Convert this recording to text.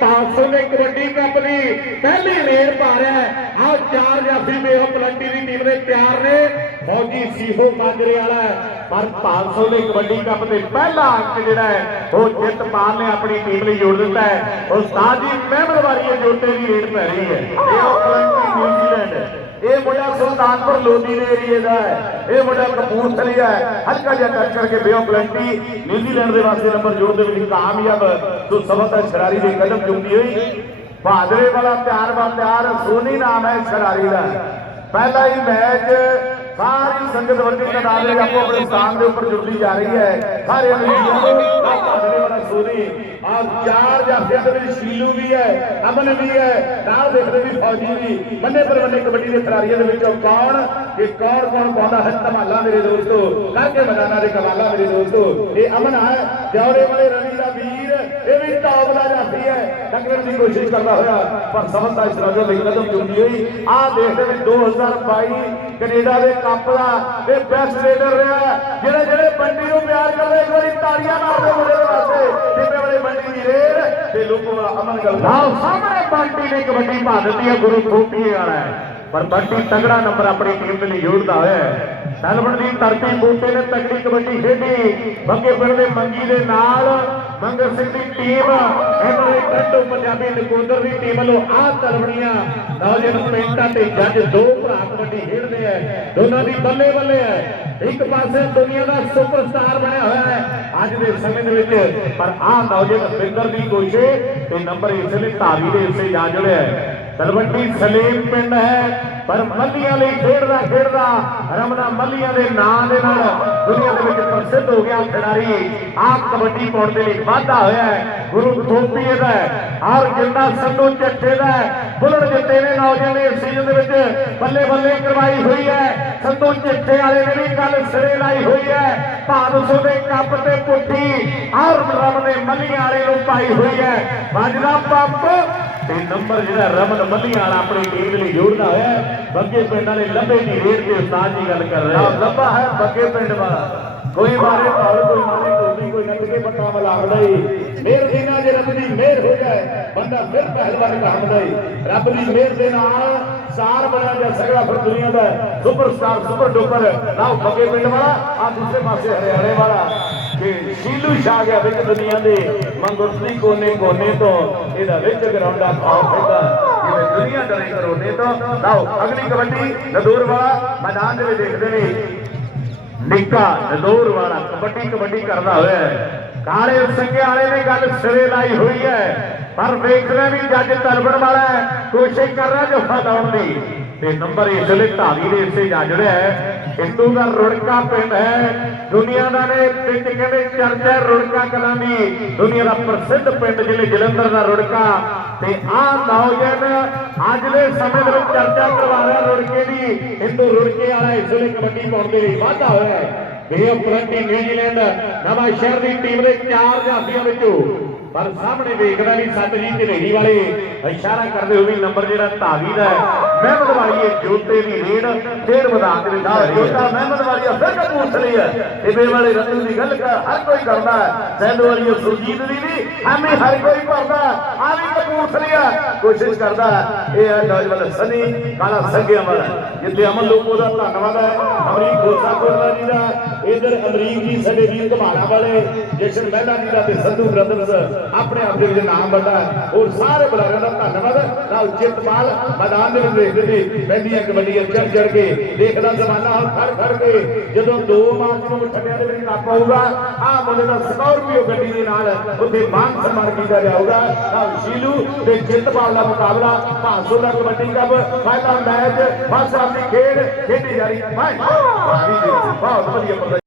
500 ਦੇ ਕਬੱਡੀ ਕੱਪ ਦੀ। ਪਹਿਲੀ ਰੇਡ ਪਾ ਰਿਹਾ ਹੈ। ਆਹ ਚਾਰ ਜਾਫੀ ਮੇਹੋ ਪਲੰਟੀ ਦੀ ਟੀਮ ਦੇ ਤਿਆਰ ਨੇ। ਫੌਜੀ ਸੀਹੋ ਮਾਜਰੇ ਵਾਲਾ ਪਰ 500 ਦੇ ਕਬੱਡੀ ਕੱਪ ਦੇ ਪਹਿਲਾ ਅੰਕ ਜਿਹੜਾ ਹੈ, ਉਹ ਜਿੱਤਪਾਲ ਨੇ ਆਪਣੀ ਟੀਮ ਲਈ ਜੋੜ ਦਿੱਤਾ ਹੈ। ਉਸਤਾਦ ਜੀ, ਮਹਿਮਦ ਵਾਲੀਏ ਜੋਟੇ ਦੀ ਰੇਡ ਪੈ ਰਹੀ ਹੈ। ਮੇਹੋ ਪਲੰਟੀ ਨਿਊਜ਼ੀਲੈਂਡ ਇਹ ਮੁੰਡਾ ਸੁਲਤਾਨਪੁਰ ਲੋਧੀ ਦੇ ਏਰੀਏ ਦਾ ਹੈ। ਇਹ ਮੁੰਡਾ ਕਪੂਰਥਲੇ ਹੈ। ਹਲਕਾ ਜਿਹਾ ਟੱਚ ਕਰਕੇ ਬੇਓ ਪਲੰਟੀ, ਨਿਊਜ਼ੀਲੈਂਡ ਦੇ ਵਾਸਤੇ ਨੰਬਰ ਜੋੜ ਦੇ ਵਿੱਚ ਕਾਮਯਾਬ ਸੋ ਸਬਤ ਸ਼ਰਾਰੀ ਦੇ ਕਦਮ ਚੁੰਮਦੀ ਹੋਈ। ਬਹਾਦਰੇ ਵਾਲਾ ਪਿਆਰ ਵਾ ਪਿਆਰ, ਸੋਨੀ ਨਾਮ ਹੈ ਸ਼ਰਾਰੀ ਦਾ। ਪਹਿਲਾ ਹੀ ਮੈਚ ਸਾਰੀ ਸੰਗਤ ਵੱਡੀ ਤਾਦਾਦ ਵਿੱਚ ਆਪੋ ਆਪਣੇ ਸਥਾਨ ਦੇ ਉੱਪਰ ਜੁੜਦੀ ਜਾ ਰਹੀ ਹੈ। ਸਾਰੇ ਅਮਰੀਕੀਆਂ ਨੂੰ ਬਹਾਦਰੇ ਚਾਰ ਜਾਫਿਆਂ ਦੇ ਵਿੱਚ ਸ਼ੀਲੂ ਵੀ ਹੈ, ਅਮਨ ਵੀ ਹੈ, ਨਾਲ ਦੇਖਦੇ ਵੀ ਫੌਜੀ ਵੀ। ਬੰਨੇ ਪਰ ਬੰਨੇ ਕਬੱਡੀ ਦੇ ਖਿਡਾਰੀਆਂ ਦੇ ਵਿੱਚੋਂ ਕੌਣ? ਇਹ ਕੌਣ ਕੌਣ ਪਾਉਂਦਾ ਹੈ? ਧਮਾਲਾ ਮੇਰੇ ਦੋਸਤੋ। ਕਰਕੇ ਮੈਦਾਨਾਂ ਦੇ ਕਮਾਲਾ ਮੇਰੇ ਦੋਸਤੋ। ਇਹ ਅਮਨ ਹੈ ਜੌਰੇ ਵਾਲੇ ਰਵੀ ਦਾ ਵੀਰ। ਜਾਫੀ ਹੈ ਟੱਕਰਨ ਦੀ ਕੋਸ਼ਿਸ਼ ਕਰਦਾ ਹੋਇਆ ਪਰ ਸਮਝ ਦਾ ਇਸਰਾਜੋ ਲਈ ਕਦਮ ਚੁੰਦੀ ਹੋਈ। ਆ ਦੇਖਦੇ ਵੀ 2022 ਕੈਨੇਡਾ ਦੇ ਕੱਪ ਦਾ ਇਹ ਬੈਸਟ ਰੇਡਰ ਰਿਹਾ। ਜਿਹੜੇ ਜਿਹੜੇ ਬੰਡੀ ਨੂੰ ਪਿਆਰ ਕਰਦੇ, ਇੱਕ ਵਾਰੀ ਤਾੜੀਆਂ ਮਾਰਦੇ ਮੁੰਡੇ ਦੇ ਵਾਸਤੇ। ਜਿੰਨੇ ਵਾਲੇ ਬੰਡੀ ਦੀ ਰੇਡ ਤੇ ਲੋਕੋ ਵਾਲਾ ਅਮਨ ਗੱਲ ਨਾਲ ਸਾਹਮਣੇ ਬੰਟੀ ਨੇ ਕਬੱਡੀ ਪਾ ਦਿੱਤੀ ਹੈ, ਗੁਰੂ ਖੋਪੀ ਵਾਲਾ ਹੈ। ਪਰ ਬੰਟੀ ਤਗੜਾ ਨੰਬਰ ਆਪਣੀ ਟੀਮ ਦੇ ਲਈ ਜੋੜਦਾ ਹੈ। ਸੈਲਵਣ ਦੀ ਧਰਤੀ ਬੂਟੇ ਨੇ ਤਗੜੀ ਕਬੱਡੀ ਖੇਡੀ। ਬੰਗੇ ਪਿੰਡ ਦੇ ਮੰਗੀ ਦੇ ਨਾਲ ਮੰਗਰ ਸਿੰਘ ਦੀ ਟੀਮ ਇਹਨਾਂ ਦੇ ਟੱਟੂ ਪੰਜਾਬੀ ਨਕੋਦਰ ਦੀ ਟੀਮ ਵੱਲੋਂ ਆਹ ਤਲਵਣੀਆਂ ਨੌਜਵਾਨ ਪਿੰਡਾਂ ਤੇ ਜੱਜ ਦੋ ਭਰਾ ਕਬੱਡੀ ਖੇਡਦੇ ਆ। ਦੋਨਾਂ ਦੀ ਬੱਲੇ ਬੱਲੇ ਹੈ ਇੱਕ ਪਾਸੇ ਦੁਨੀਆ ਦਾ ਸੁਪਰਸਟਾਰ ਬਣਿਆ ਹੋਇਆ ਹੈ ਅੱਜ ਦੇ ਸਮੇਂ ਦੇ ਵਿੱਚ। ਪਰ ਆਹ ਨੌਜਵਾਨ ਬਿੰਦਰ ਦੀ ਕੋਸ਼ਿਸ਼ ਤੇ ਨੰਬਰ ਇਸ ਲਈ ਧਾਰੀ ਦੇ ਇਸੇ ਜਾ ਜੁੜਿਆ ਹੈ ਤਲਵੰਡੀ ਸਲੀਮ ਪਿੰਡ ਹੈ, ਪਰ ਮੱਲੀਆਂ ਲਈ ਖੇਡਦਾ ਖੇਡਦਾ ਰਮਨਾ ਮੱਲੀਆਂ ਦੇ ਨਾਂ ਦੇ ਨਾਲ ਦੁਨੀਆ ਦੇ ਵਿੱਚ ਪ੍ਰਸਿੱਧ ਹੋ ਗਿਆ ਖਿਡਾਰੀ। ਆਪ ਕਬੱਡੀ ਪਾਉਣ ਦੇ ਲਈ ਵਾਧਾ ਹੋਇਆ ਹੈ। ਗੁਰੂ ਥੋਪੀ ਇਹਦਾ ਔਰ ਜਿੰਦਾ ਸੰਧੂ ਚੱਠੇ ਦਾ ਹੈ। ਜਿੱਤੇ ਨੇ ਨੌਜਵਾਨ ਨੇ ਸੀਜ਼ਨ ਦੇ ਵਿੱਚ ਬੱਲੇ ਬੱਲੇ ਕਰਵਾਈ ਹੋਈ ਹੈ। ਸੰਧੂ ਚੱਠੇ ਵਾਲੇ ਨੇ ਵੀ ਗੱਲ ਸਿਰੇ ਲਾਈ ਹੋਈ ਹੈ। ਭਾਰਤ ਦੇ ਕੱਪ ਤੇ ਪੁੱਠੀ ਔਰ ਰਮਨੇ ਮੱਲੀਆਂ ਵਾਲੇ ਨੂੰ ਪਾਈ ਹੋਈ ਹੈ। ਵੱਜਦਾ ਪੰਪ। ਤੇ ਨੰਬਰ ਜਿਹੜਾ ਰਮਨ ਮੱਲੀਆਂ ਵਾਲਾ ਆਪਣੀ ਟੀਮ ਲਈ ਜੋੜਦਾ ਹੋਇਆ। ਬੱਗੇ ਪਿੰਡ ਵਾਲੇ ਲੱਭੇ ਦੀ ਰੇਡ ਤੇ ਉਸਤਾਦ ਜੀ ਗੱਲ ਕਰ ਰਹੇ ਹਨ ਲੱਭਾ ਹੈ ਬੱਗੇ ਪਿੰਡ ਵਾਲਾ। ਕੋਈ ਮਾਰੇ ਭਾਵੇਂ ਕੋਈ ਮਾਰੇ ਕੋਈ ਕੋਈ ਨੱਟ ਕੇ ਪੱਕਾ ਮਲਾਵਦਾ ਹੀ ਮੇਰ ਦੀ ਨਾਲ ਜੇ ਰੱਬ ਦੀ ਮਿਹਰ ਹੋ ਜਾਏ। ਬੰਦਾ ਫਿਰ ਪਹਿਲਵਾਨ ਕਹਾਂਦਾ ਹੀ ਰੱਬ ਦੀ ਮਿਹਰ ਦੇ ਨਾਲ ਸਾਰ ਬਣਾ ਜਾ ਸਗਲਾ ਫਿਰ ਦੁਨੀਆ ਦਾ ਸੁਪਰਸਟਾਰ ਸੁਪਰ ਡੁਪਰ। ਲਾਓ ਬੱਗੇ ਪਿੰਡ ਵਾਲਾ ਆ ਦੂਸਰੇ ਪਾਸੇ ਹਰਿਆਣੇ ਵਾਲਾ। ਕਿ ਸ਼ੀਲੂ ਛਾ ਗਿਆ ਵਿੱਚ ਦੁਨੀਆ ਦੇ ਮੰਗੁਰਤਲੀ ਕੋਨੇ ਕੋਨੇ ਤੋਂ। ਇਹਦਾ ਵਿੱਚ ਗਰਾਉਂਡਾ ਖਾਓ ਫਿਰਦਾ ਜਿਵੇਂ ਦੁਨੀਆ ਡਰੇ ਕਰੋਨੇ ਤੋਂ। ਲਾਓ, ਅਗਲੀ ਕਬੱਡੀ ਨਦੂਰ ਵਾਲਾ ਮੈਦਾਨ ਦੇ ਵਿੱਚ ਦੇਖਦੇ ਨੇ। ਨਿੱਕਾ ਨਦੌਰ ਵਾਲਾ ਕਬੱਡੀ ਕਬੱਡੀ ਕਰਦਾ ਹੋਇਆ ਕਾਲੇ ਸੰਗੇ ਵਾਲੇ ਨੇ ਗੱਲ ਸਿਰੇ ਲਾਈ ਹੋਈ ਹੈ। ਪਰ ਵੇਖਣਾ ਵੀ ਜੱਜ ਤਲਬਣ ਵਾਲਾ ਕੋਸ਼ਿਸ਼ ਕਰ ਰਿਹਾ ਜੋ ਫਦਾਉਣ ਦੀ। ਤੇ ਨੰਬਰ ਇਸ ਲਈ ਢਾਲੀ ਦੇ ਇਸੇ ਜਾ ਜੁੜਿਆ ਹੈ। ਇੰਦੂ ਦਾ ਰੁੜਕਾ ਪਿੰਡ ਹੈ। ਦੁਨੀਆ ਦਾ ਨੇ ਵਿੱਚ ਕਹਿੰਦੇ ਚਰਚਾ ਰੁੜਕਾ ਕਲਾਂ ਦੁਨੀਆ ਦਾ ਪ੍ਰਸਿੱਧ ਪਿੰਡ ਜ਼ਿਲ੍ਹੇ ਜਲੰਧਰ ਦਾ ਰੁੜਕਾ। ਤੇ ਆਹ ਨੌਜਵਾਨ ਅੱਜ ਦੇ ਸਮੇਂ ਦੇ ਵਿੱਚ ਚਰਚਾ ਕਰਵਾ ਰਿਹਾ ਰੁੜਕੇ ਦੀ। ਹਿੰਦੂ ਰੁੜਕੇ ਵਾਲਾ ਇਸ ਵੇਲੇ ਕਬੱਡੀ ਪਾਉਣ ਦੇ ਲਈ ਵਾਧਾ ਹੋਇਆ ਹੈ। ਬੇਓ ਪਲੰਟੀ ਨਿਊਜ਼ੀਲੈਂਡ ਨਵਾਂ ਸ਼ਹਿਰ ਦੀ ਟੀਮ ਦੇ ਚਾਰ ਜਾਫੀਆਂ ਵਿੱਚੋਂ ਪਰ ਸਾਹਮਣੇ ਵੇਖਦਾ ਵੀ ਸਤਜੀਤ ਢਲੇੜੀ ਵਾਲੇ ਇਸ਼ਾਰਾ ਕਰਦੇ ਹੋਏ ਨੰਬਰ ਜਿਹੜਾ ਧਾਵੀ ਦਾ ਹੈ, ਮਹਿਮਦ ਵਾਲੀ ਜੋਤੇ ਦੀ ਰੇਡ ਡੇਢ ਮੈਦਾਨ ਦੇ ਵਿੱਚ ਜੋਤਾ ਮਹਿਮਦ ਵਾਲੀ ਫਿਰ ਕਪੂਰਥਲੀ ਹੈ ਇਹ ਵਾਲੇ ਰਤਨ ਦੀ ਗੱਲ ਕਰ, ਹਰ ਕੋਈ ਕਰਦਾ ਹੈ। ਸੈਂਡ ਵਾਲੀ ਸੁਰਜੀਤ ਦੀ ਵੀ, ਐਵੇਂ ਹਰ ਕੋਈ ਕਰਦਾ ਆ ਵੀ ਕਪੂਰਥਲੀ ਆ। ਕੋਸ਼ਿਸ਼ ਕਰਦਾ ਇਹ ਹੈ ਨੌਜਵਾਨ ਸਨੀ, ਕਾਲਾ ਸੰਗਿਆ ਵਾਲਾ। ਜਿੱਥੇ ਅਮਨ ਲੋਕੋ ਦਾ ਧੰਨਵਾਦ ਹੈ। ਅਮਰੀਕ ਗੋਸਾ ਕੋਟਲਾ ਜੀ ਦਾ। ਇਧਰ ਅਮਰੀਕ ਜੀ, ਸਾਡੇ ਵੀਰ ਘਮਾਣਾ ਵਾਲੇ, ਜਸ਼ਨ ਮਹਿਲਾ ਜੀ ਦਾ ਤੇ ਸੰਧੂ ਬ੍ਰਦਰਸ। ਆਪਣੇ ਆਪ ਦੇ ਵਿੱਚ ਨਾਮ ਵੱਡਾ ਹੈ। ਹੋਰ ਸਾਰੇ ਬੁਲਾਰਿਆਂ ਦਾ ਧੰਨਵਾਦ ਨਾਲ ਚਿੱਤਪਾਲ ਮੈਦਾਨ ਦੇ ਵਿੱਚ ਦੇਖਦੇ ਸੀ ਪਹਿਲੀਆਂ ਕਬੱਡੀਆਂ ਚੜ ਚੜ ਕੇ ਦੇਖਦਾ ਜ਼ਮਾਨਾ ਹੁਣ ਖੜ ਕੇ ਜਦੋਂ 2 ਮਾਰਚ ਨੂੰ ਠੱਡਿਆਂ ਦੇ ਵਿੱਚ ਕੱਪ ਆਊਗਾ ਆਹ ਮੁੰਡੇ ਦਾ ਸਕਾਰਪੀਓ ਗੱਡੀ ਦੇ ਨਾਲ ਉੱਥੇ ਮਾਨ ਸਨਮਾਨ ਕੀਤਾ ਜਾਊਗਾ। ਨਾਲ ਸ਼ੀਲੂ ਤੇ ਚਿੱਤਪਾਲ ਦਾ ਮੁਕਾਬਲਾ 500 ਦਾ ਕਬੱਡੀ ਕੱਪ ਪਹਿਲਾ ਮੈਚ ਬਸ ਆਪਣੀ ਖੇਡ ਖੇਡੀ ਜਾ ਰਹੀ ਹੈ। ਵਾਹ ਬਹੁਤ ਵਧੀਆ